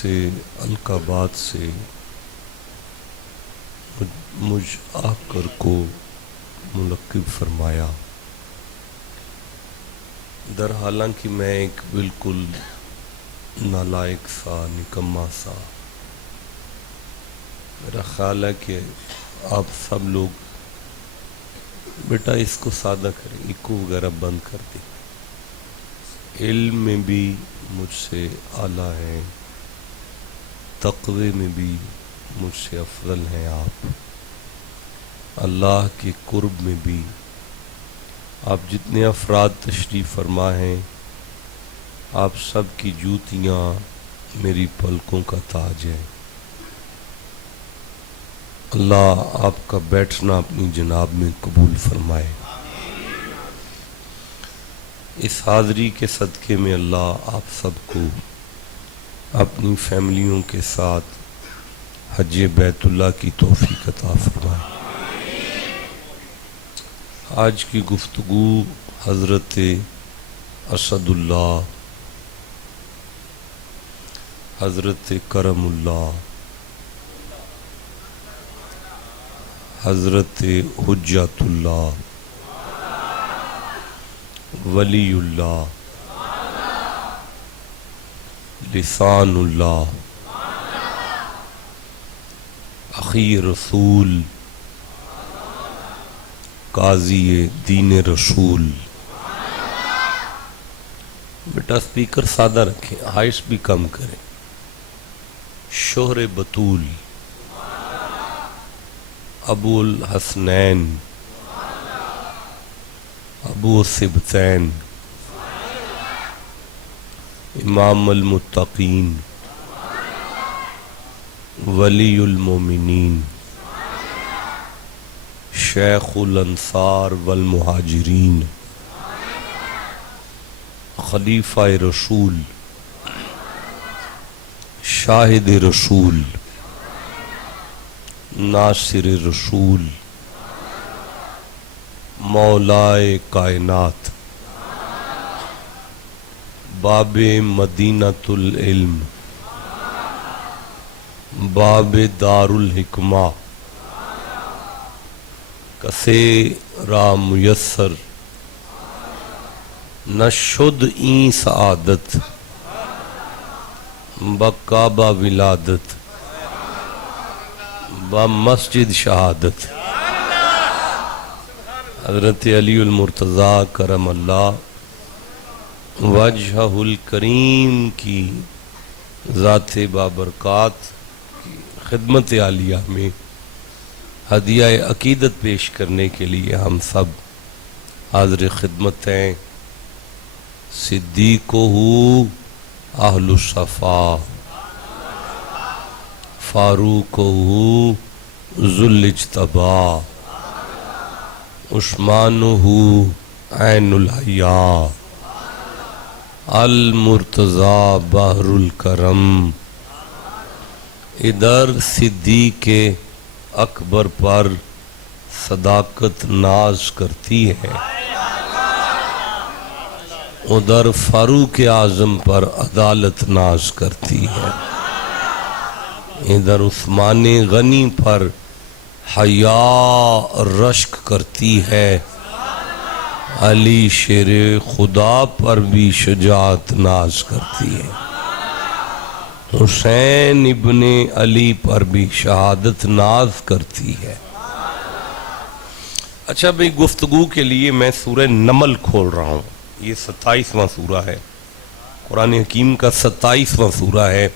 سے القابات سے مجھ آکر کو ملقب فرمایا، در حالانکہ میں ایک بالکل نالائق سا نکما سا، میرا خیال ہے کہ آپ سب لوگ بیٹا اس کو سادہ کریں، ایکو وغیرہ بند کر دیں، علم میں بھی مجھ سے اعلیٰ ہیں، تقوی میں بھی مجھ سے افضل ہیں آپ، اللہ کے قرب میں بھی آپ جتنے افراد تشریف فرما ہیں، آپ سب کی جوتیاں میری پلکوں کا تاج ہے۔ اللہ آپ کا بیٹھنا اپنی جناب میں قبول فرمائے۔ اس حاضری کے صدقے میں اللہ آپ سب کو اپنی فیملیوں کے ساتھ حج بیت اللہ کی توفیق عطا فرمائے۔ آج کی گفتگو حضرت اسد اللہ، حضرت کرم اللہ، حضرت حجت اللہ، ولی اللہ، لسان اللہ، اخی رسول، قاضی دین رسول۔ بیٹا سپیکر سادہ رکھیں، ہائش بھی کم کریں۔ شوہر بطول، ابو الحسنین، ابو السبتین، امام المتقین، ولی المومنین، شیخ الانصار والمہاجرین، خلیفہ رسول، شاہد رسول، ناصر رسول، مولائے کائنات، باب مدینۃ العلم، باب دار الحکمہ، کسے را میسر نشد این سعادت، بکعبہ ولادت، بمسجد شہادت۔ حضرت علی المرتضیٰ کرم اللہ وجہہ الکریم کی ذات بابرکات کی خدمت عالیہ میں ہدیہ عقیدت پیش کرنے کے لیے ہم سب حاضر خدمت ہیں۔ صدیقہ اہل الصفا، فاروق ذو الاجتبا، عثمان عین الحیا، المرتضی بحر الکرم۔ ادھر صدیق اکبر پر صداقت ناز کرتی ہے، ادھر فاروق اعظم پر عدالت ناز کرتی ہے، ادھر عثمان غنی پر حیا رشک کرتی ہے، علی شیر خدا پر بھی شجاعت ناز کرتی ہے، حسین ابن علی پر بھی شہادت ناز کرتی ہے۔ اچھا بھئی، گفتگو کے لیے میں سورہ نمل کھول رہا ہوں، یہ 27واں سورہ ہے، قرآن حکیم کا 27واں سورہ ہے۔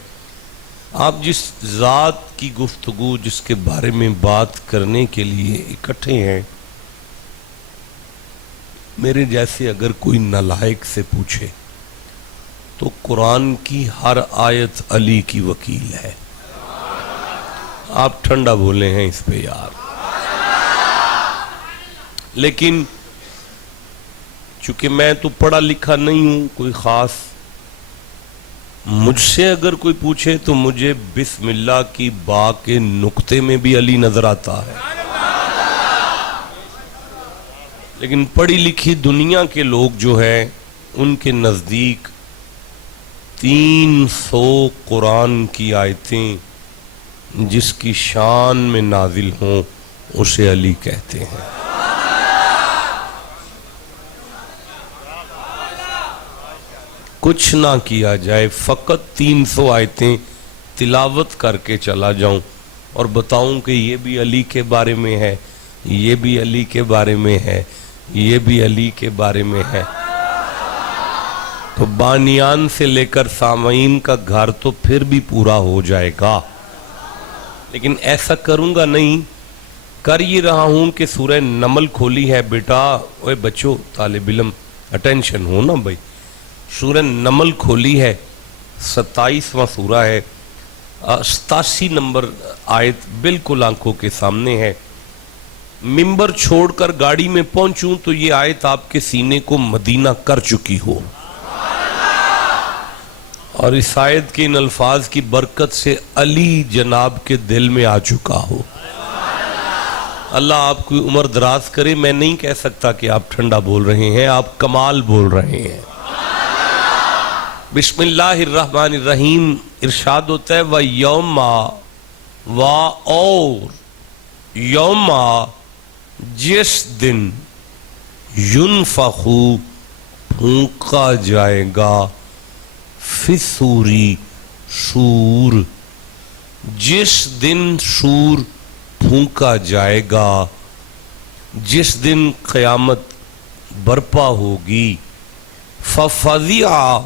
آپ جس ذات کی گفتگو، جس کے بارے میں بات کرنے کے لیے اکٹھے ہیں، میرے جیسے اگر کوئی نالائق سے پوچھے تو قرآن کی ہر آیت علی کی وکیل ہے۔ آپ ٹھنڈا بولے ہیں اس پہ یار، لیکن چونکہ میں تو پڑھا لکھا نہیں ہوں کوئی خاص، مجھ سے اگر کوئی پوچھے تو مجھے بسم اللہ کی با کے نقطے میں بھی علی نظر آتا ہے، لیکن پڑھی لکھی دنیا کے لوگ جو ہیں ان کے نزدیک 300 قرآن کی آیتیں جس کی شان میں نازل ہوں اسے علی کہتے ہیں۔ کچھ نہ کیا جائے، فقط 300 آیتیں تلاوت کر کے چلا جاؤں اور بتاؤں کہ یہ بھی علی کے بارے میں ہے، یہ بھی علی کے بارے میں ہے، یہ بھی علی کے بارے میں ہے، تو بانیان سے لے کر سامعین کا گھر تو پھر بھی پورا ہو جائے گا۔ لیکن ایسا کروں گا نہیں، کر یہ رہا ہوں کہ سورہ نمل کھولی ہے، بیٹا اوے بچو طالب علم اٹینشن ہو نا بھائی، سورہ نمل کھولی ہے، 27واں سورہ ہے، 87 نمبر آیت بالکل آنکھوں کے سامنے ہے۔ ممبر چھوڑ کر گاڑی میں پہنچوں تو یہ آیت آپ کے سینے کو مدینہ کر چکی ہو، اور اس آیت کے ان الفاظ کی برکت سے علی جناب کے دل میں آ چکا ہو۔ اللہ آپ کی عمر دراز کرے۔ میں نہیں کہہ سکتا کہ آپ ٹھنڈا بول رہے ہیں، آپ کمال بول رہے ہیں۔ بسم اللہ الرحمن الرحیم ارشاد ہوتا ہے وَيَوْمَ اور یوم جس دن يُنفَخُ پھونکا جائے گا فی الصوری سور، جس دن سور پھونکا جائے گا، جس دن قیامت برپا ہوگی، فَفَزِعَ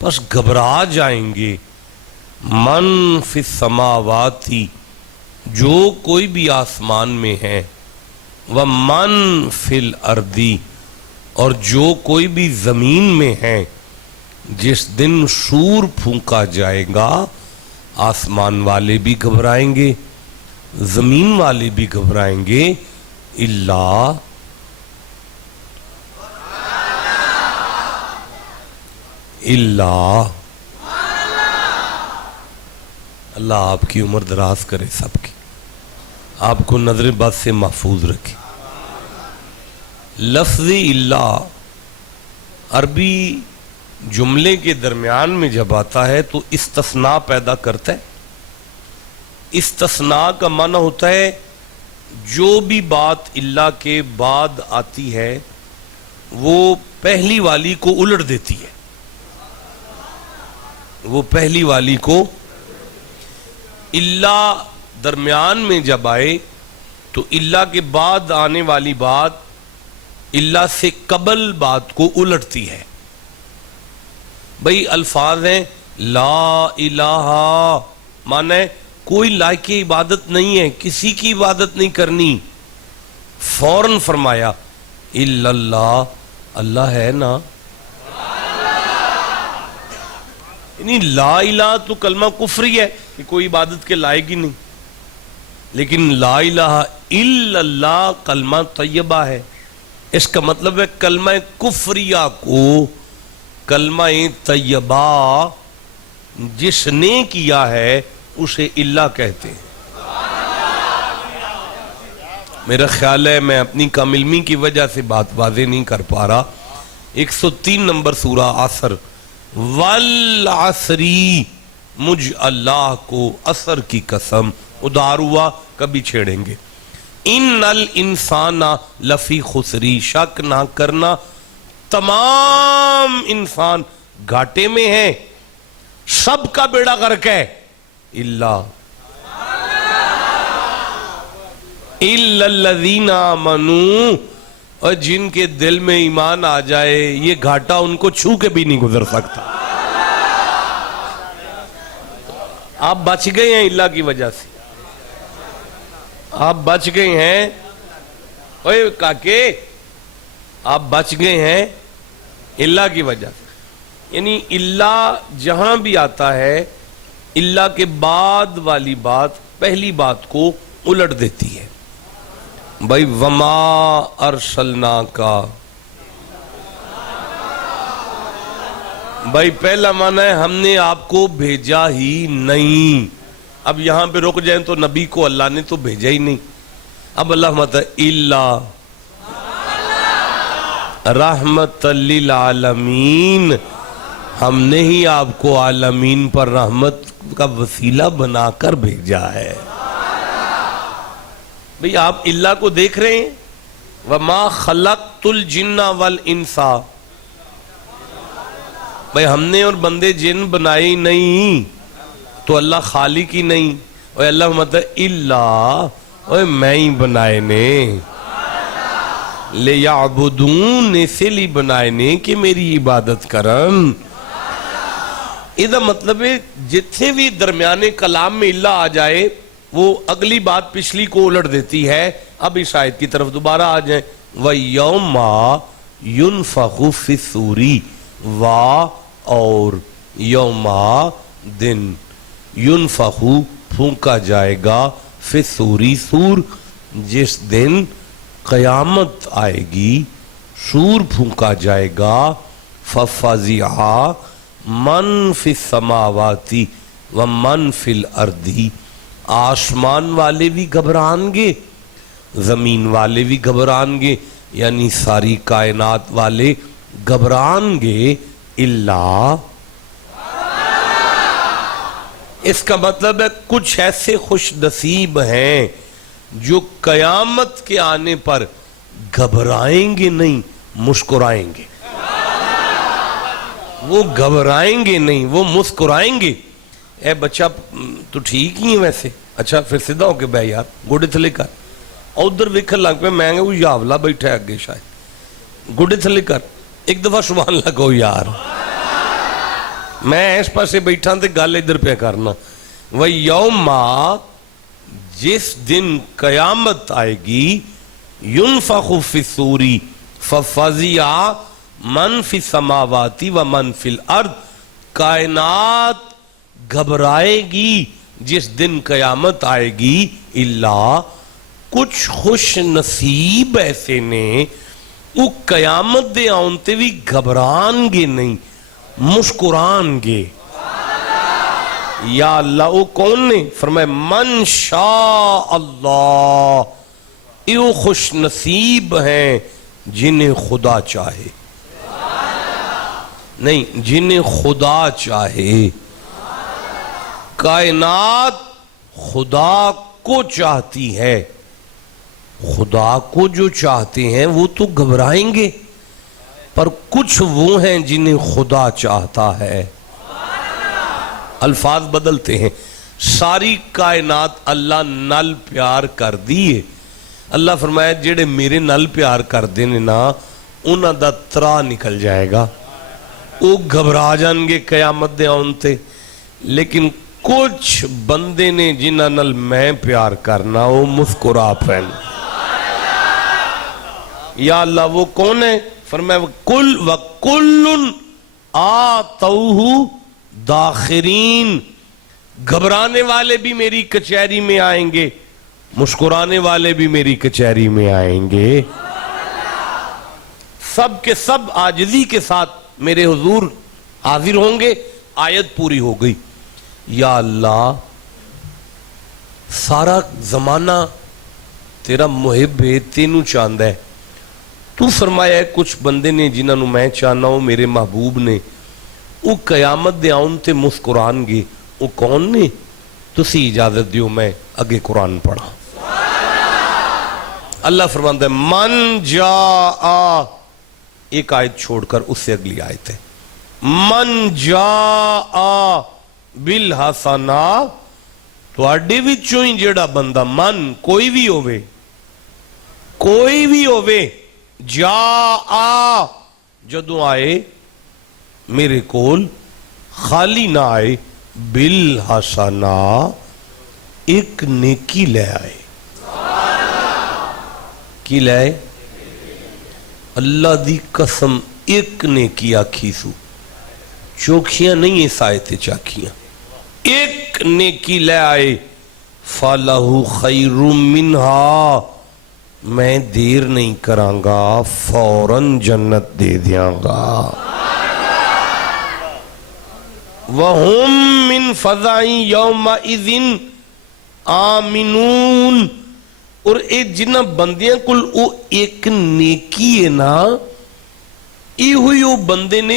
پس گھبرا جائیں گے، من فی السماواتی جو کوئی بھی آسمان میں ہے، وَمَن فی الْأَرْضِ اور جو کوئی بھی زمین میں ہے۔ جس دن سور پھونکا جائے گا آسمان والے بھی گھبرائیں گے، زمین والے بھی گھبرائیں گے، اللہ اللہ آپ کی عمر دراز کرے، سب کی آپ کو نظر بد سے محفوظ رکھے۔ لفظ اللہ عربی جملے کے درمیان میں جب آتا ہے تو استثناء پیدا کرتا ہے۔ استثناء کا معنی ہوتا ہے جو بھی بات اللہ کے بعد آتی ہے وہ پہلی والی کو الٹ دیتی ہے، وہ پہلی والی کو اللہ درمیان میں جب آئے تو اللہ کے بعد آنے والی بات اللہ سے قبل بات کو الٹتی ہے۔ بھئی الفاظ ہیں لا الہ، معنی کوئی لائق عبادت نہیں ہے، کسی کی عبادت نہیں کرنی، فوراً فرمایا الا اللہ، اللہ ہے نا، یعنی لا الہ تو کلمہ کفری ہے کہ کوئی عبادت کے لائق ہی نہیں، لیکن لا الہ الا اللہ کلمہ طیبہ ہے۔ اس کا مطلب ہے کلمہ کفریہ کو کلمہ طیبہ جس نے کیا ہے اسے اللہ کہتے ہیں۔ میرا خیال ہے میں اپنی کم علمی کی وجہ سے بات واضح نہیں کر پا رہا۔ 103 نمبر سورہ عصر، والعصری مجھ اللہ کو عصر کی قسم، ادھار ہوا کبھی چھیڑیں گے، ان الانسان لفی خسری، شک نہ کرنا تمام انسان گھاٹے میں ہیں، سب کا بیڑا غرق ہے، الا الذین آمنوا، اور جن کے دل میں ایمان آ جائے یہ گھاٹا ان کو چھو کے بھی نہیں گزر سکتا۔ آپ بچ گئے ہیں اللہ کی وجہ سے، آپ بچ گئے ہیں، اوے کاکے آپ بچ گئے ہیں اللہ کی وجہ سے۔ یعنی اللہ جہاں بھی آتا ہے اللہ کے بعد والی بات پہلی بات کو الٹ دیتی ہے۔ بھائی وما ارسلناک، بھائی پہلا معنی ہے ہم نے آپ کو بھیجا ہی نہیں۔ اب یہاں پہ رک جائیں تو نبی کو اللہ نے تو بھیجا ہی نہیں۔ اب اللہ مت اللہ رحمت للعالمین، ہم نے ہی آپ کو عالمین پر رحمت کا وسیلہ بنا کر بھیجا ہے. بھئی آپ اللہ کو دیکھ رہے ہیں وَمَا خَلَقْتُ الْجِنَّ وَالْإِنسَ. بھئی ہم نے اور بندے جن بنائے ہی نہیں تو اللہ خالق ہی نہیں. اور اللہ مطلب اللہ اور میں ہی بنائے نے لِيَعْبُدُونَ اسی لیے بنائے نے کہ میری عبادت کرن. ادھا مطلب ہے جتنے بھی درمیانے کلام میں اللہ آ جائے وہ اگلی بات پچھلی کو الٹ دیتی ہے. اب اس آیت کی طرف دوبارہ آ جائیں. وَيَوْمَ يُنْفَخُ فِي الصُّورِ وا اور یوما دن يُنْفَخُ پھونکا جائے گا فِي الصُّورِ سور جس دن قیامت آئے گی سور پھونکا جائے گا. فَفَزِعَ من فی السماواتی ومن فی الارضی. آسمان والے بھی گھبران گے زمین والے بھی گھبران گے یعنی ساری کائنات والے گھبران گے اللہ. اس کا مطلب ہے کچھ ایسے خوش نصیب ہیں جو قیامت کے آنے پر گھبرائیں گے نہیں مسکرائیں گے. وہ گھبرائیں گے نہیں وہ مسکرائیں گے. اے بچہ تو ٹھیک ہی ہے ویسے. اچھا پھر سیدھا ہو کے بہ یار گوڑے تھلے کر. ادھر ویکھن لگ پہ میں وہ یاولا بیٹھا ہے اگے شاید. گوڑے تھلے کر ایک دفعہ سبحان اللہ کہو یار. میں اس پاسے بیٹھا تے گل ادھر پہ کرنا. وَيَوْمَ جس دن قیامت آئے گی يُنْفَخُ فِي الصُّورِ فَفَزِعَ من فی السماواتی و من فی الارض. کائنات گھبرائے گی جس دن قیامت آئے گی اللہ. کچھ خوش نصیب ایسے نے وہ قیامت دے آنتے بھی گھبران گے نہیں مسکران گے. یا اللہ وہ کون نے فرمائے من شاء اللہ. یہ خوش نصیب ہیں جنہیں خدا چاہے نہیں جنہیں خدا چاہے. کائنات خدا کو چاہتی ہے. خدا کو جو چاہتے ہیں وہ تو گھبرائیں گے پر کچھ وہ ہیں جنہیں خدا چاہتا ہے. الفاظ بدلتے ہیں. ساری کائنات اللہ نل پیار کر دیئے. اللہ فرمایا جڑے میرے نل پیار کر دینے نا انہاں دا ترا نکل جائے گا. وہ گھبرا جان گے قیامت دے آنتے. لیکن کچھ بندے نے جنہاں نل میں پیار کرنا وہ مسکرا پہن. یا اللہ وہ کون ہے فرمایا کل وَكُلٌّ آتَوْهُ داخرین. گھبرانے والے بھی میری کچہری میں آئیں گے مسکرانے والے بھی میری کچہری میں آئیں گے. سب کے سب عاجزی کے ساتھ میرے حضور حاضر ہوں گے. آیت پوری ہو گئی. یا اللہ سارا زمانہ تیرا محب ہے تینوں چاند ہے. تو فرمایا ہے کچھ بندے نے جنہاں نو میں چاہنا ہوں میرے محبوب نے وہ قیامت دے آن تے مسکران گے. وہ کون نے تسی اجازت دیو میں اگے قرآن پڑھا. اللہ فرماتا ہے من جاء ایک آیت چھوڑ کر اس سے اگلی آیت ہے من جاء بالحسنہ. تو آڈے بھی چوئیں جڑا بندہ من کوئی بھی ہووے جاء جدوں آئے میرے کول خالی نہ آئے بالحسنہ ایک نیکی لے آئے. کی لے آئے اللہ دی قسم ایک نیکی آکھی سو چوکھیاں نہیں اس آیت چاکھیاں. ایک نیکی لے آئے فَلَهُ خَيْرٌ مِّنْهَا میں دیر نہیں کرانگا فوراً جنت دے دیاں گا. وَهُم مِّن فَضَعٍ يَوْمَئِذٍ آمِنُونَ. اور ایک جنہ بندیاں کل او ایک نیکی ہے نا ਇਹ ਹੋਈ ਉਹ ਬੰਦੇ ਨੇ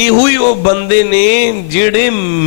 ਇਹੋ ਹੀ ਉਹ ਬੰਦੇ ਨੇ ਜਿਹੜੇ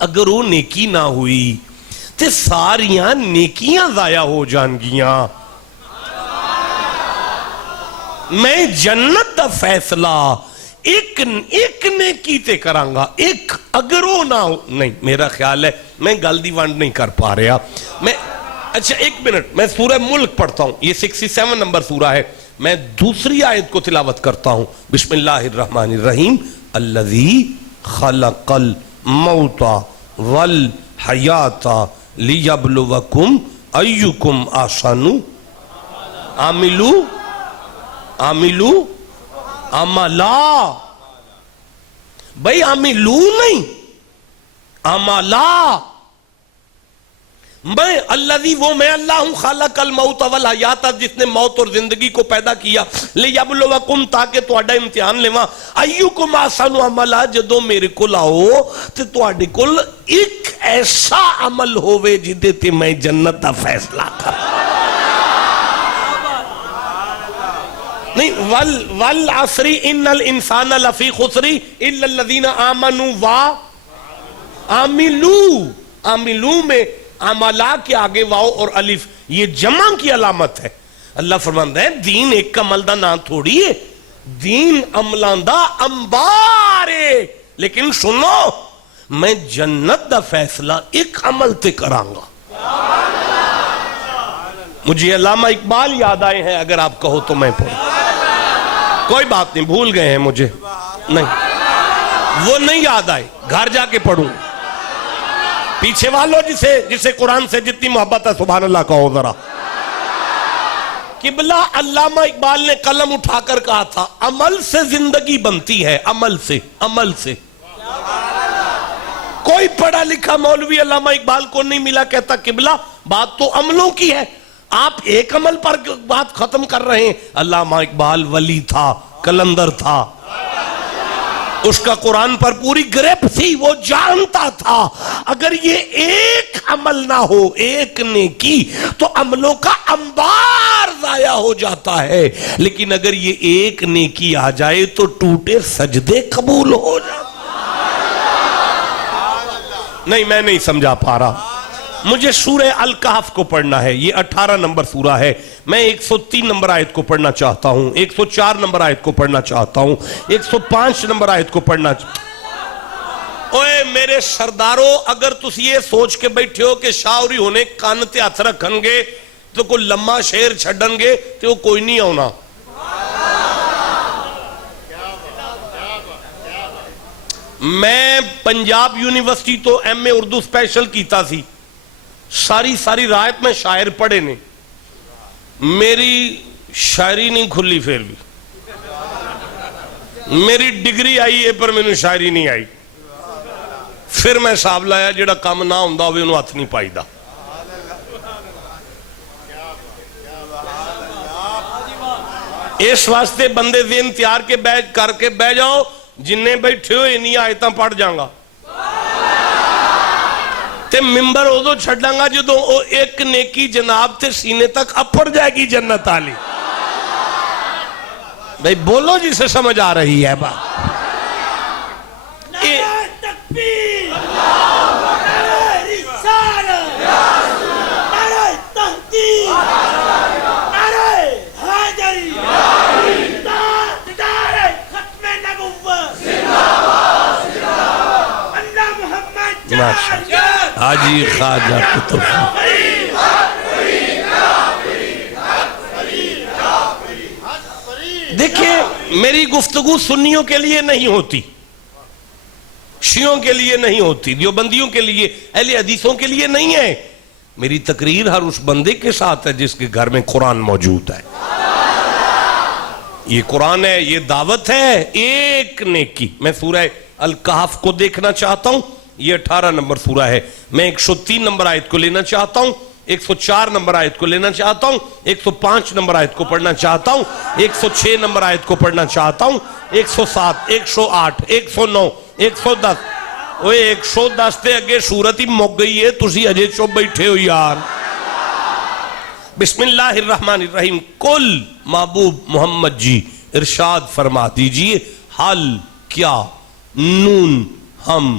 اگر وہ نیکی نہ ہوئی تے ساریاں نیکیاں ضائع ہو جان گیاں. میں جنت دا فیصلہ ایک نیکی تے کرانگا, ایک اگر وہ نہ ہو. نہیں, میرا خیال ہے میں گل دی وانڈ نہیں کر پا رہا. میں اچھا ایک منٹ, میں سورہ ملک پڑھتا ہوں, یہ 67 نمبر سورہ ہے. میں دوسری آیت کو تلاوت کرتا ہوں. بسم اللہ الرحمن الرحیم. الذی خلق الموت والحیات لیبلوکم ایکم احسن عاملو عملا. بھئی عاملو نہیں, عملا. میں الذی, وہ میں اللہ ہوں, خالق الموت والحیات, جس نے موت اور زندگی کو پیدا کیا, لیبلوکم, تاکہ تہاڈا امتحان لیواں, ایکم احسن عملا, جدوں میرے کول آؤ تے تہاڈے کول ایک ایسا عمل ہووے جدے تے میں جنت دا فیصلہ کراں. نہیں, والعصر ان الانسان لفی خسر الا الذین آمنوا عاملو میں عملا کے آگے واو اور الف یہ جمع کی علامت ہے. اللہ فرماندا ہے دین ایک عمل دا نام تھوڑی ہے, دین عملان دا انبار ہے. لیکن سنو, میں جنت دا فیصلہ ایک عمل تے کرانگا. مجھے علامہ اقبال یاد آئے ہیں, اگر آپ کہو تو میں پڑھوں. کوئی بات نہیں, بھول گئے ہیں مجھے, نہیں وہ نہیں یاد آئے, گھر جا کے پڑھوں. پیچھے والوں جسے قرآن سے جتنی محبت ہے سبحان اللہ کہو ذرا. قبلہ علامہ اقبال نے قلم اٹھا کر کہا تھا, عمل سے زندگی بنتی ہے, عمل سے. کوئی پڑھا لکھا مولوی علامہ اقبال کو نہیں ملا کہتا قبلہ بات تو عملوں کی ہے, آپ ایک عمل پر بات ختم کر رہے ہیں. علامہ اقبال ولی تھا, کلندر تھا, اس کا قرآن پر پوری گریپ تھی, وہ جانتا تھا اگر یہ ایک عمل نہ ہو, ایک نیکی, تو عملوں کا انبار ضائع ہو جاتا ہے. لیکن اگر یہ ایک نیکی آ جائے تو ٹوٹے سجدے قبول ہو جاتے. نہیں, میں نہیں سمجھا پا رہا. مجھے سورہ الکہف کو پڑھنا ہے, یہ 18 نمبر سورہ ہے. میں 103 نمبر آیت کو پڑھنا چاہتا ہوں, 104 نمبر آیت کو پڑھنا چاہتا ہوں, 105 نمبر آیت کو پڑھنا اوے میرے سرداروں, اگر تس یہ سوچ کے بیٹھے ہو کہ شاعری ہونے کان تے ہاتھ رکھن گے تو کوئی لمحہ شیر چھڑن گے تو کوئی نہیں ہونا. میں پنجاب یونیورسٹی تو ایم اے اردو سپیشل کیتا سی, ساری رات میں شاعر پڑھے نے, میری شاعری نہیں کھلی, پھر بھی میری ڈگری آئی ہے پر میں شاعری نہیں آئی. پھر میں حساب لایا جڑا کام نہ ہوندا ہوئے انہوں ہاتھ نہیں پائی دا. اس واسطے بندے ذہن تیار کے کر کے بہ جاؤ, جنہیں بیٹھے ہو انہی آیتاں پڑھ جاؤں تے ممبر ادو چھڑاں گا جدو ایک نیکی جناب تے سینے تک اپڑ جائے گی جنت آلی. بھئی بولو جسے سمجھ آ رہی ہے بات. نعرہ تکبیر, نعرہ رسالت, نعرہ تحقیق, نعرہ حیدری, تاجدار ختم نبوت, اللہ محمد جان حاجی خواجہ قطب. دیکھیں میری گفتگو سنیوں کے لیے نہیں ہوتی, شیعوں کے لیے نہیں ہوتی, دیوبندیوں کے لیے, اہل حدیثوں کے لیے نہیں ہے. میری تقریر ہر اس بندے کے ساتھ ہے جس کے گھر میں قرآن موجود ہے. یہ قرآن ہے, یہ دعوت ہے ایک نیکی. میں سورہ الکہف کو دیکھنا چاہتا ہوں, یہ 18 نمبر سورہ ہے. میں 103 نمبر آیت کو لینا چاہتا ہوں, 104 نمبر آیت کو لینا چاہتا ہوں, 105 نمبر آیت کو پڑھنا چاہتا ہوں, 106 نمبر آیت کو پڑھنا چاہتا ہوں, 107, 108, 109, 110. اوہ 110 تے اگے سورت ہی مک گئی ہے, تسی اجے چوب بیٹھے ہو یار. بسم اللہ الرحمن الرحیم. کل محبوب محمد جی ارشاد فرما دیجئے, حل کیا, نون ہم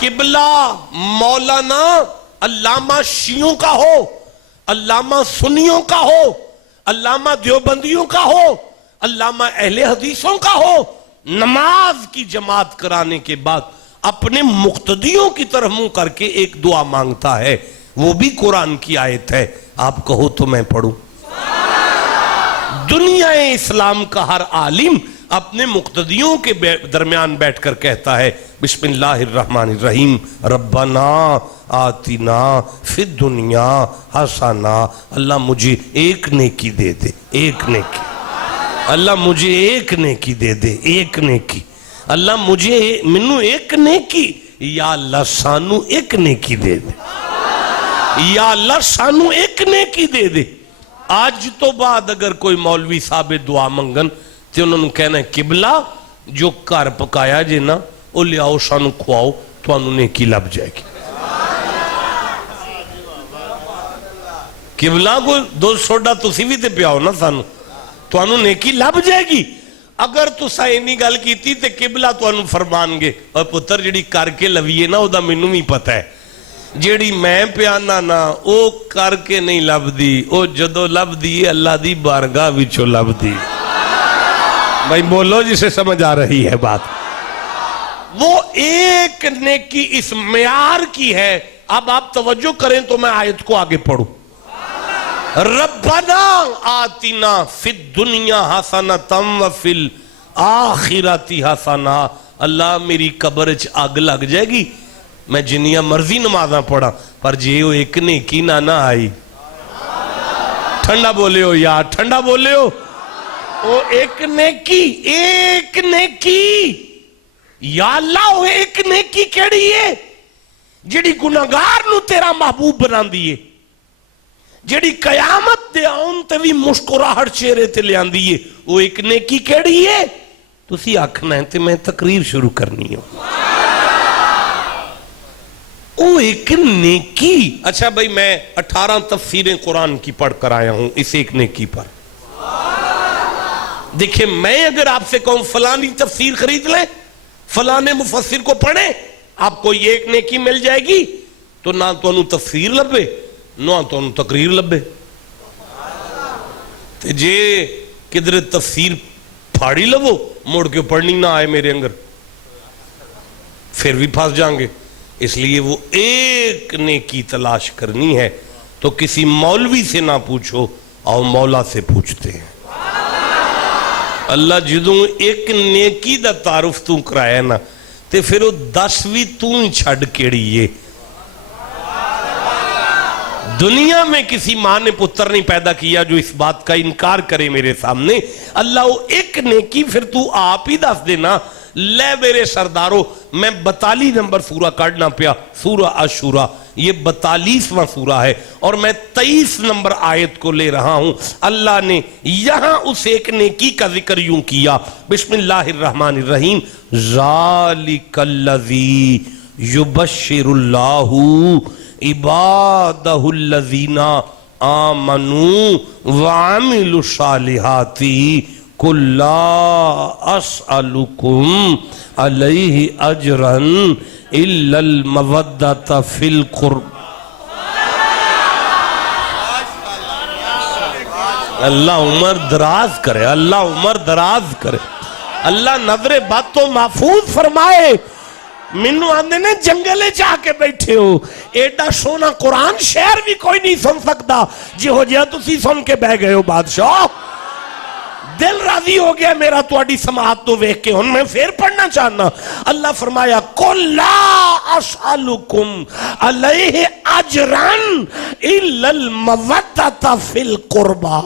قبلہ مولانا علامہ شیعوں کا ہو، علامہ سنیوں کا ہو، علامہ دیوبندیوں کا ہو، علامہ اہل حدیثوں کا ہو، نماز کی جماعت کرانے کے بعد اپنے مقتدیوں کی طرف منہ کر کے ایک دعا مانگتا ہے، وہ بھی قرآن کی آیت ہے، آپ کہو تو میں پڑھوں۔ دنیا اسلام کا ہر عالم اپنے مقتدیوں کے درمیان بیٹھ کر کہتا ہے بسم اللہ الرحمن الرحیم ربنا آتنا فی الدنیا حسنہ، اللہ مجھے ایک نیکی دے دے، ایک نیکی، اللہ مجھے ایک نیکی دے دے، ایک نیکی، اللہ مجھے منو ایک نیکی، یا اللہ سانو ایک نیکی دے دے، یا اللہ سانو ایک نیکی دے دے۔ آج تو بعد اگر کوئی مولوی صاحب دعا منگن تو انہوں نے کہنا ہے قبلہ جو کار پکایا جے نا وہ لے آؤ سانو کھواؤ تو انہوں نے کی لب جائے گی۔ قبلہ کو دو سوڈا تو سی بھی تے پیاؤ نا سانو تو انہوں نے کی لب جائے گی۔ اگر تو سائنی گل کی تھی تے قبلہ تو انہوں فرمان گے اور پتر جڑی کر کے لویے نا وہ دا منو بھی پتہ ہے، جیڑی میں پیانا نا او کر کے نہیں لب دی، او جدو لب دی اللہ دی بارگاہ وچو لب دی۔ بھائی بولو جسے سمجھ آ رہی ہے بات۔ وہ ایک نیکی اس معیار کی ہے۔ اب آپ توجہ کریں تو میں آیت کو آگے پڑھوں۔ ربنا آتنا فی الدنیا حسنۃ وفی الآخرۃ حسنۃ، اللہ میری قبر چ آگ لگ جائے گی، میں جنیاں مرضی نمازاں پڑھا پر جے وہ ایک نیکی نہ آئی۔ ٹھنڈا بولے ہو یار، ٹھنڈا بولے ہو، وہ ایک نیکی یا اللہ وہ ایک نیکی کیڑی ہے جڑی گناہگار نو تیرا محبوب بنا دیئے، جڑی قیامت دے آن تے بھی مسکراہٹ چہرے تے لے آن دیئے، وہ ایک نیکی کیڑی ہے؟ تو سی آکھنا ہے تے میں تقریر شروع کرنی ہوں۔ وہ ایک نیکی، اچھا بھائی میں 18 تفسیریں قرآن کی پڑھ کر آیا ہوں اس ایک نیکی پر۔ دیکھیں میں اگر آپ سے کہوں فلانی تفسیر خرید لیں، فلانے مفسر کو پڑھیں، آپ کو یہ ایک نیکی مل جائے گی، تو نہ تو انہوں تفسیر لبے نہ تو انہوں تقریر لبے۔ تے جے کدھر تفسیر پھاڑی لبو موڑ کے پڑھنی نہ آئے میرے انگر، پھر بھی پھاس جائیں گے۔ اس لیے وہ ایک نیکی تلاش کرنی ہے تو کسی مولوی سے نہ پوچھو، اور مولا سے پوچھتے ہیں۔ اللہ جدوں ایک نیکی دا تعارف تو کرایا نا تے پھر وہ 10ویں تو ہی چھڑ کیڑی ہے۔ دنیا میں کسی ماں نے پتر نہیں پیدا کیا جو اس بات کا انکار کرے میرے سامنے۔ اللہ وہ ایک نیکی پھر تو آپ ہی دس دینا۔ لے میرے سرداروں، میں 42 نمبر سورہ کاٹنا پیا، سورہ عاشورہ، یہ 42واں سورہ ہے اور میں 23 نمبر آیت کو لے رہا ہوں۔ اللہ نے یہاں اس ایک نیکی کا ذکر یوں کیا، بسم اللہ الرحمن الرحیم، ذالک الذی یبشر اللہ عبادہ الذین آمنوا وعملوا الصالحات قل لا اسألکم علیہ اجرا الا المودۃ فی القرب۔ اللہ عمر دراز کرے، اللہ عمر دراز کرے، اللہ نظر بات تو محفوظ فرمائے۔ منو آندے نے جنگلے جا کے بیٹھے ہو، ایڈا سونا قرآن شہر بھی کوئی نہیں سن سکتا جی ہو جائے تو سی سن کے بہ گئے ہو بادشاہ۔ دل راضی ہو گیا میرا تو اڈی سماعت تو ویکھ کے، ہن میں پھر پڑھنا چاہنا۔ اللہ فرمایا قل لا اسألکم علیہ اجرا الا المودۃ فی القربى۔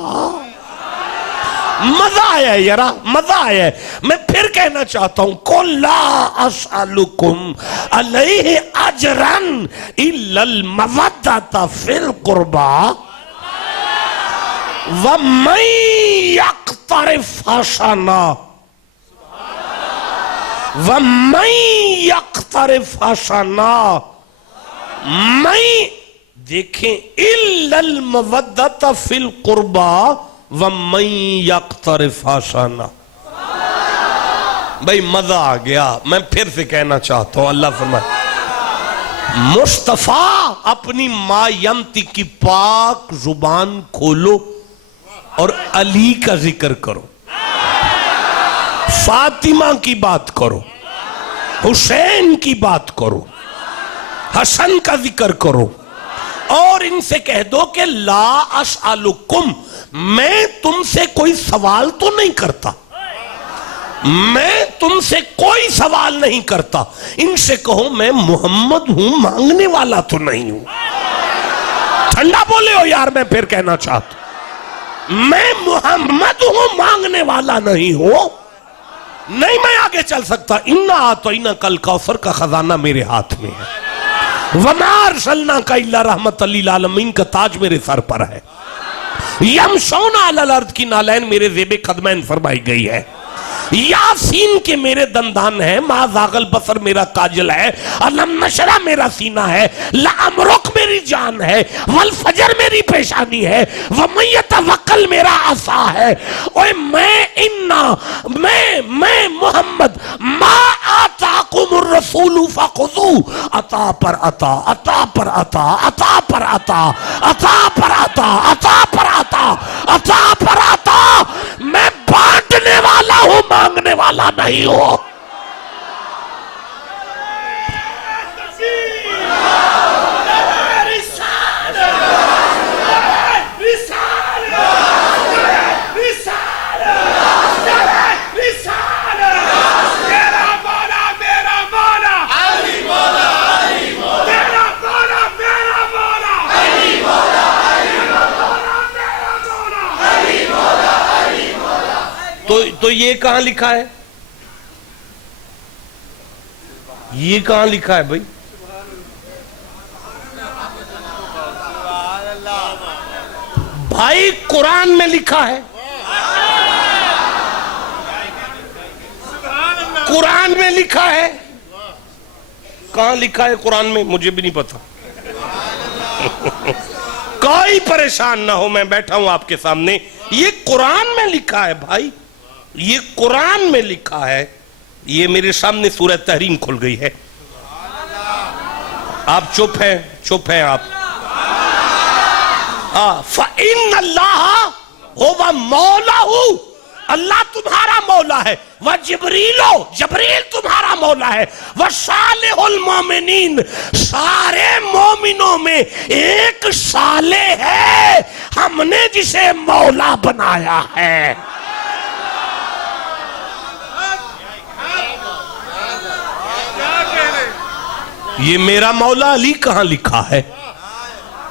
مزہ آیا ہے یارا، مزہ آیا ہے۔ میں پھر کہنا چاہتا ہوں قل لا اسألکم علیہ اجرا الا المودۃ فی القربى وَمَن يَقْتَرِفْ حَسَنًا وَمَن يَقْتَرِفْ حَسَنًا، میں دیکھیں إِلَّا الْمَوَدَّةَ فِي الْقُرْبَى وَمَن يَقْتَرِفْ حَسَنًا۔ بھئی مزہ آ گیا۔ میں پھر سے کہنا چاہتا ہوں، اللہ فرمائے مصطفیٰ اپنی ما یمتی کی پاک زبان کھولو اور علی کا ذکر کرو، فاطمہ کی بات کرو، حسین کی بات کرو، حسن کا ذکر کرو، اور ان سے کہہ دو کہ لا اسألکم، میں تم سے کوئی سوال تو نہیں کرتا، میں تم سے کوئی سوال نہیں کرتا، ان سے کہو میں محمد ہوں، مانگنے والا تو نہیں ہوں۔ ٹھنڈا بولے ہو یار، میں پھر کہنا چاہتا ہوں میں محمد ہوں، مانگنے والا نہیں ہوں۔ نہیں میں آگے چل سکتا، اِنَّا أَعْطَيْنَاكَ الْكَوْثَرَ کا خزانہ میرے ہاتھ میں ہے، وَمَا أَرْسَلْنَاكَ إِلَّا رَحْمَةً لِّلْعَالَمِينَ کا تاج میرے سر پر ہے، یمشون علی الارض کی نالین میرے زیب قدمین فرمائی گئی ہے، یاسین کے میرے دندان ہے، ما زاغ البصر میرا کاجل ہے، علم نشرہ میرا سینہ ہے، لعمرک میری جان ہے، والفجر میری پیشانی ہے، ومن یتوکل میرا عصا ہے۔ اوہ میں محمد، ما آتاکم الرسول فخذوہ، عطا پر عطا، عطا پر عطا، عطا پر عطا، عطا پر عطا، عطا پر عطا، عطا پر عطا، میں بانٹنے والا ہوں، مانگنے والا نہیں ہوں۔ تو یہ کہاں لکھا ہے؟ یہ کہاں لکھا ہے بھائی؟ بھائی قرآن میں لکھا ہے، قرآن میں لکھا ہے، کہاں لکھا ہے قرآن میں؟ مجھے بھی نہیں پتا۔ کوئی پریشان نہ ہو، میں بیٹھا ہوں آپ کے سامنے، یہ قرآن میں لکھا ہے بھائی، یہ قرآن میں لکھا ہے۔ یہ میرے سامنے سورہ تحریم کھل گئی ہے، آپ چپ ہیں، چپ ہیں آپ۔ فَإِنَّ اللَّهَ هُوَ مَوْلَهُ، اللہ تمہارا مولا ہے، وَجِبْرِيلُ، جبریل تمہارا مولا ہے، وَصَالِحُ الْمُؤْمِنِينَ، سارے مومنوں میں ایک صالح ہے، ہم نے جسے مولا بنایا ہے۔ یہ میرا مولا علی کہاں لکھا ہے؟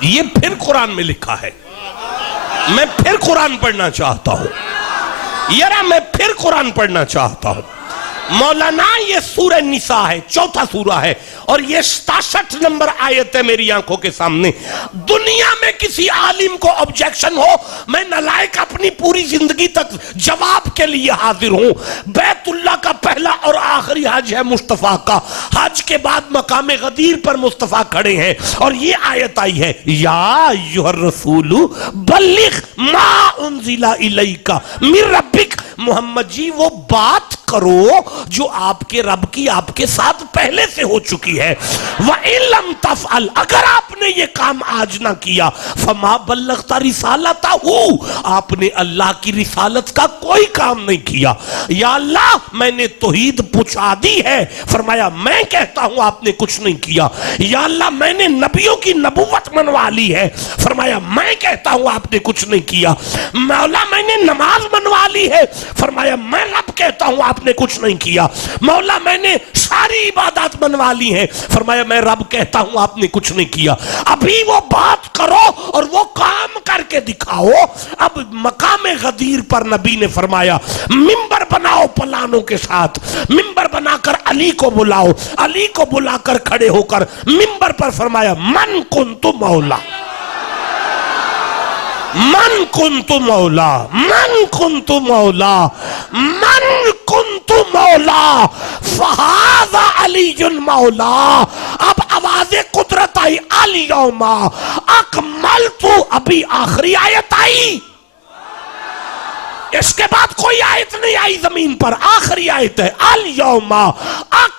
یہ پھر قرآن میں لکھا ہے۔ میں پھر قرآن پڑھنا چاہتا ہوں، یارا میں پھر قرآن پڑھنا چاہتا ہوں۔ مولانا یہ سورہ نساء ہے، چوتھا سورہ ہے، اور یہ 67 نمبر آیت ہے میری آنکھوں کے سامنے۔ دنیا میں کسی عالم کو آبجیکشن ہو، میں نالائق اپنی پوری زندگی تک جواب کے لیے حاضر ہوں۔ بیت اللہ کا پہلا اور آخری حج ہے مصطفیٰ کا، حج کے بعد مقام غدیر پر مصطفیٰ کھڑے ہیں، اور یہ آیت آئی ہے، یا ایھا الرسول بلغ ما انزل الیک من ربک، محمد جی وہ بات کرو جو آپ کے رب کی آپ کے ساتھ پہلے سے ہو چکی ہے۔ وَإِن لَمْ تَفْعَلْ، اگر آپ نے یہ کام آج نہ کیا، فَمَا بَلَّغْتَ رِسَالَتَهُ، آپ نے اللہ کی رسالت کا کوئی کام نہیں کیا۔ یا اللہ میں نے توحید پہنچا دی ہے، فرمایا میں کہتا ہوں آپ نے کچھ نہیں کیا۔ یا اللہ میں نے نبیوں کی نبوت منوا لی ہے، فرمایا میں کہتا ہوں آپ نے کچھ نہیں کیا۔ مولا میں نے نماز منوا لی ہے، فرمایا میں رب کہتا ہوں آپ نے کچھ نہیں کیا۔ مولا میں نے ساری عبادات منوا لی ہیں، فرمایا میں رب کہتا ہوں آپ نے کچھ نہیں کیا۔ ابھی وہ بات کرو اور وہ کام کر کے دکھاؤ۔ اب مقام غدیر پر نبی نے فرمایا ممبر بناؤ پلانوں کے ساتھ، ممبر بنا کر علی کو بلاؤ، علی کو بلا کر کھڑے ہو کر ممبر پر فرمایا من کنت مولا، من کنت مولا، من کنت مولا، من کنت مولا، فہذا علی مولا۔ اب آواز قدرت آئی، الیوم اکملت، ابھی آخری آیت آئی، اس کے بعد کوئی آیت نہیں آئی زمین پر، آخری آیت ہے، الیوم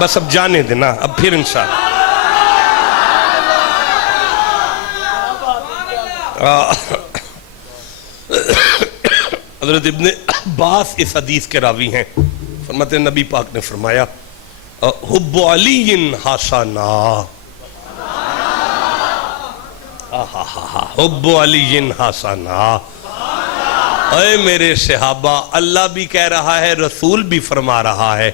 بس اب جانے دینا، اب پھر انشاءاللہ حضرت ابن عباس اس حدیث کے راوی ہیں، فرماتے ہیں نبی پاک نے فرمایا حب علی حسنا، حب علی حسنا۔ اے میرے صحابہ، اللہ بھی کہہ رہا ہے، رسول بھی فرما رہا ہے،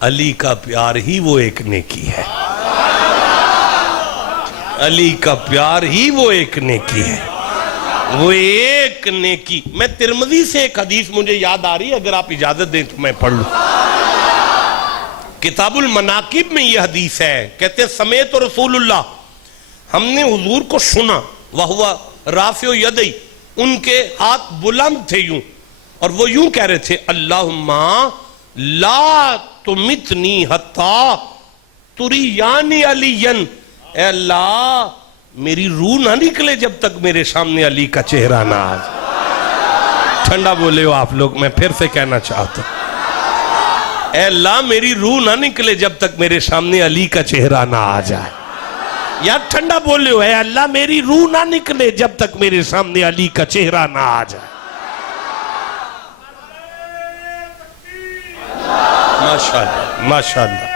علی کا پیار ہی وہ ایک نیکی ہے، علی کا پیار ہی وہ ایک نیکی ہے، وہ ایک نیکی۔ میں ترمذی سے ایک حدیث مجھے یاد آ رہی ہے، اگر آپ اجازت دیں تو میں پڑھ لوں۔ کتاب المناقب میں یہ حدیث ہے، کہتے ہیں سمیت رسول اللہ، ہم نے حضور کو سنا، وہو رافع یدی، ان کے ہاتھ بلند تھے یوں، اور وہ یوں کہہ رہے تھے اللہم لا تمتنی حتی تریانی علین، اے اللہ میری روح نہ نکلے جب تک میرے سامنے علی کا چہرہ نہ آ جائے۔ ٹھنڈا بولے ہو آپ لوگ، میں پھر سے کہنا چاہتا ہوں، اے اللہ میری روح نہ نکلے جب تک میرے سامنے علی کا چہرہ نہ آ جائے۔ یا ٹھنڈا بولے ہو، اے اللہ میری روح نہ نکلے جب تک میرے سامنے علی کا چہرہ نہ آ جائے۔ ماشاءاللہ ماشاءاللہ۔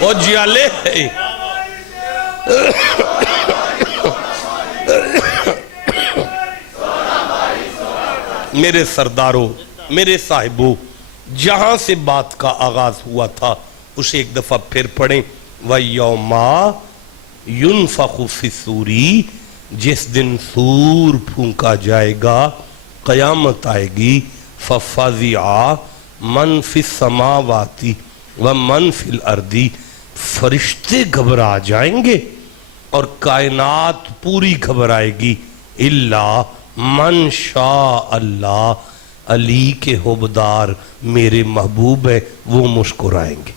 او جیالے میرے سرداروں، میرے صاحبوں، جہاں سے بات کا آغاز ہوا تھا اسے ایک دفعہ پھر پڑھیں۔ وَيَوْمَا يُنفَخُ فِي الصُّورِ، جس دن سور پھونکا جائے گا، قیامت آئے گی، فَفَزِعَ مَنْ فِي السَّمَاوَاتِ وَمَنْ فِي الْأَرْضِ، فرشتے گھبرا جائیں گے اور کائنات پوری گھبرائے گی، اِلَّا من شاء اللہ، علی کے حبدار میرے محبوب ہے وہ مسکرائیں گے۔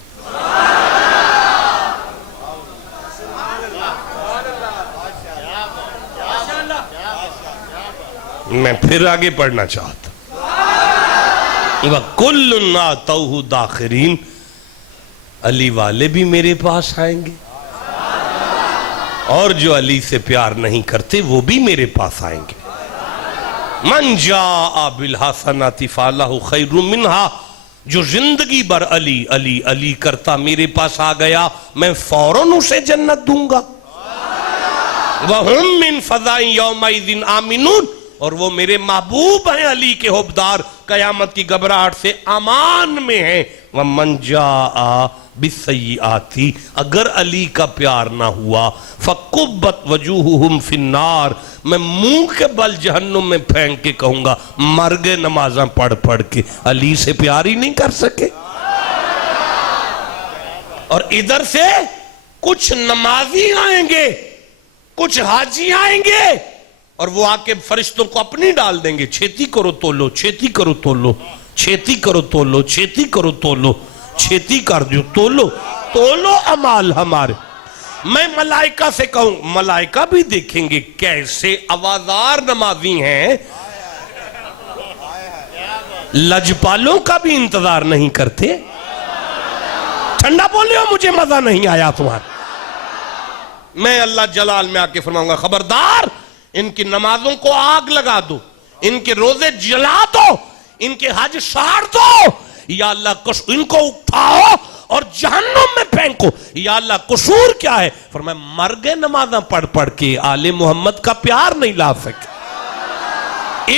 میں پھر آگے پڑھنا چاہتا ہوں۔ وَكُلٌّ آتَوْهُ دَاخِرِينَ، علی والے بھی میرے پاس آئیں گے، اور جو علی سے پیار نہیں کرتے وہ بھی میرے پاس آئیں گے۔ من جاء بالحسنۃ فلہ خیر منہا، جو زندگی بھر علی علی علی کرتا میرے پاس آ گیا میں فوراً اسے جنت دوں گا۔ وَهُم مِّن فَزَعٍ يَوْمَئِذٍ آمِنُونَ، اور وہ میرے محبوب ہیں علی کے حبدار، قیامت کی گھبراہٹ سے امان میں ہیں۔ وَمَنْ جَاءَ بِالسَّيِّئَاتِ، اگر علی کا پیار نہ ہوا، فَقُبَّتْ وَجُوهُهُمْ فِي النَّارِ، میں منہ کے بل جہنم میں پھینک کے کہوں گا مر گئے نمازاں پڑھ پڑھ کے، علی سے پیار ہی نہیں کر سکے۔ اور ادھر سے کچھ نمازی آئیں گے، کچھ حاجی آئیں گے، اور وہ آ کے فرشتوں کو اپنی ڈال دیں گے، چھیتی کرو تولو، چھیتی کرو تولو، چھیتی کرو تولو، چھیتی کرو تولو، چھیتی کر دیو تولو، تولو عمال ہمارے۔ میں ملائکہ سے کہوں، ملائکہ بھی دیکھیں گے کیسے آوازار نمازی ہیں، لجپالوں کا بھی انتظار نہیں کرتے۔ ٹھنڈا بولے ہو، مجھے مزہ نہیں آیا تمہارا۔ میں اللہ جلال میں آ کے فرماؤں گا خبردار، ان کی نمازوں کو آگ لگا دو، ان کے روزے جلا دو، ان کے حج ساڑ دو، یا اللہ ان کو اٹھاؤ اور جہنم میں پھینکو۔ یا اللہ قصور کیا ہے؟ فرمایا مر گئے نمازاں پڑھ پڑھ کے، آل محمد کا پیار نہیں لا سکے۔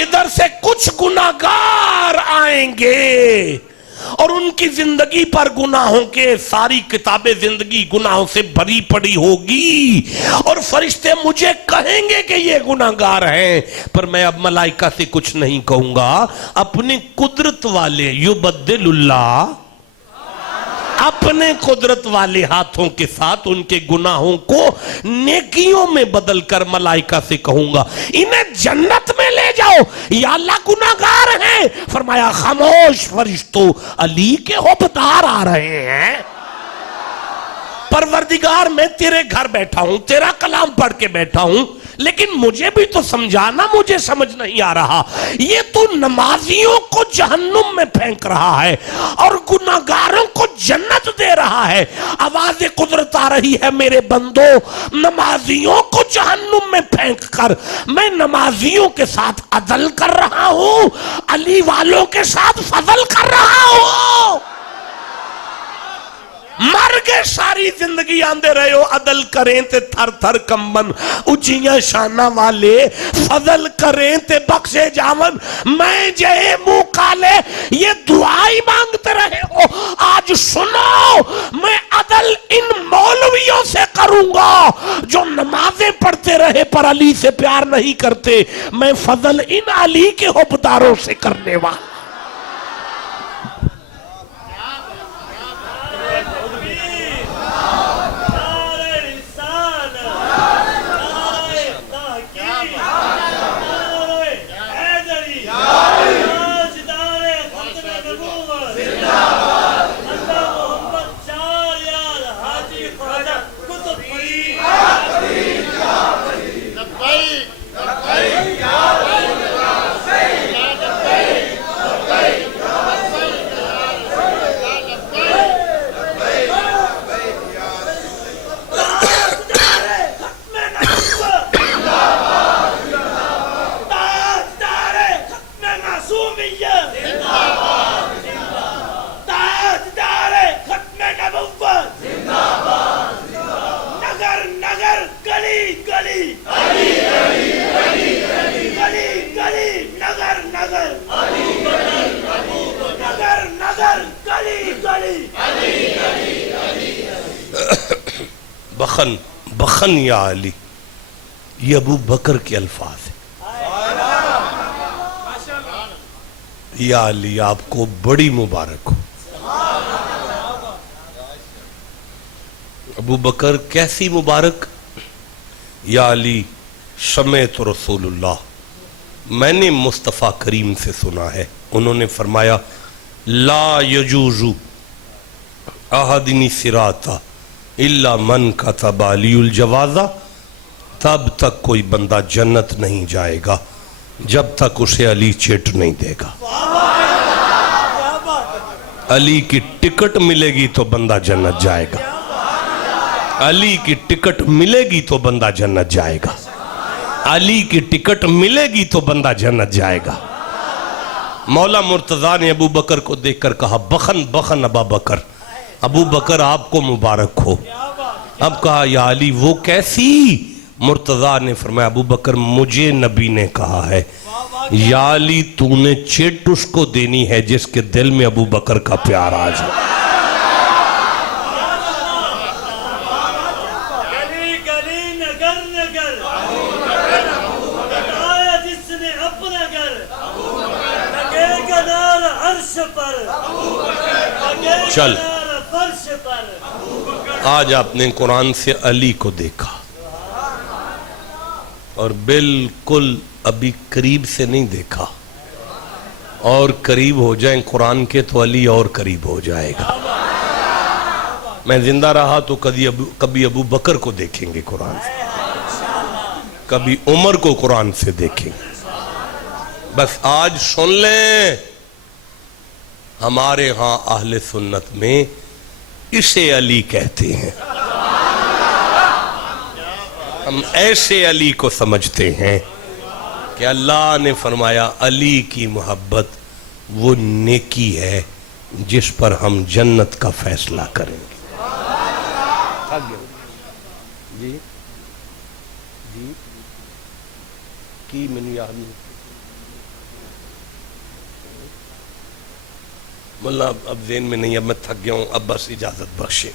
ادھر سے کچھ گناہگار آئیں گے اور ان کی زندگی پر گناہوں کے ساری کتاب زندگی گناہوں سے بھری پڑی ہوگی، اور فرشتے مجھے کہیں گے کہ یہ گناہگار ہیں، پر میں اب ملائکہ سے کچھ نہیں کہوں گا، اپنی قدرت والے یبدل اللہ، اپنے قدرت والے ہاتھوں کے ساتھ ان کے گناہوں کو نیکیوں میں بدل کر ملائکہ سے کہوں گا انہیں جنت میں لے جاؤ، یا اللہ گناہگار ہیں۔ فرمایا خاموش فرشتوں، علی کے حبدار آ رہے ہیں۔ پروردگار میں تیرے گھر بیٹھا ہوں، تیرا کلام پڑھ کے بیٹھا ہوں، لیکن مجھے بھی تو سمجھانا، مجھے سمجھ نہیں آ رہا. یہ تو نمازیوں کو جہنم میں پھینک رہا ہے اور گناہگاروں کو جنت دے رہا ہے. آواز قدرت آ رہی ہے، میرے بندو نمازیوں کو جہنم میں پھینک کر میں نمازیوں کے ساتھ عدل کر رہا ہوں، علی والوں کے ساتھ فضل کر رہا ہوں. مر گئے ساری زندگی آندے رہے ہو عدل کریں تے تھر تھر کمبن، اچھیاں شانہ والے فضل کریں تے بخشے جاون. میں جے منہ کالے یہ دعائی مانگتے رہے ہو. آج سنو، میں عدل ان مولویوں سے کروں گا جو نمازیں پڑھتے رہے پر علی سے پیار نہیں کرتے. میں فضل ان علی کے حبداروں سے کرنے والا. بخن بخن یا علی، یہ ابو بکر کے الفاظ ہیں. یا علی آپ کو بڑی مبارک ہو. ابو بکر کیسی مبارک؟ یا علی سمعت رسول اللہ، میں نے مصطفیٰ کریم سے سنا ہے، انہوں نے فرمایا لا یجوز احدنی صراطا الا من کتب علی الجوازہ. تب تک کوئی بندہ جنت نہیں جائے گا جب تک اسے علی چٹ نہیں دے گا. علی کی ٹکٹ ملے گی تو بندہ جنت جائے گا. علی کی ٹکٹ ملے گی تو بندہ جنت جائے گا. علی کی ٹکٹ ملے گی تو بندہ جنت جائے گا. مولا مرتضیٰ نے ابو بکر کو دیکھ کر کہا بخن بخن ابا بکر، ابو بکر آپ کو مبارک ہو. اب کہا یا علی وہ کیسی؟ مرتضیٰ نے فرمایا ابو بکر مجھے نبی نے کہا ہے یا علی تو نے چٹ اس کو دینی ہے جس کے دل میں ابو بکر کا پیار آ جائے. گلی گلی نگر نگر آیا جس نے اپنا گھر لگے گا نار عرش پر، لگے گا نار فرش پر. آج آپ نے قرآن سے علی کو دیکھا اور بالکل ابھی قریب سے نہیں دیکھا. اور قریب ہو جائیں قرآن کے تو علی اور قریب ہو جائے گا. میں زندہ رہا تو کبھی ابو بکر کو دیکھیں گے قرآن سے، کبھی عمر کو قرآن سے دیکھیں گے. بس آج سن لیں، ہمارے ہاں اہل سنت میں اسے علی کہتے ہیں. ہم ایسے علی کو سمجھتے ہیں کہ اللہ نے فرمایا علی کی محبت وہ نیکی ہے جس پر ہم جنت کا فیصلہ کریں گے. جی جی کی میں یاد نہیں ملا اب ذہن میں نہیں، اب میں تھک گیا ہوں، اب بس اجازت بخشیں.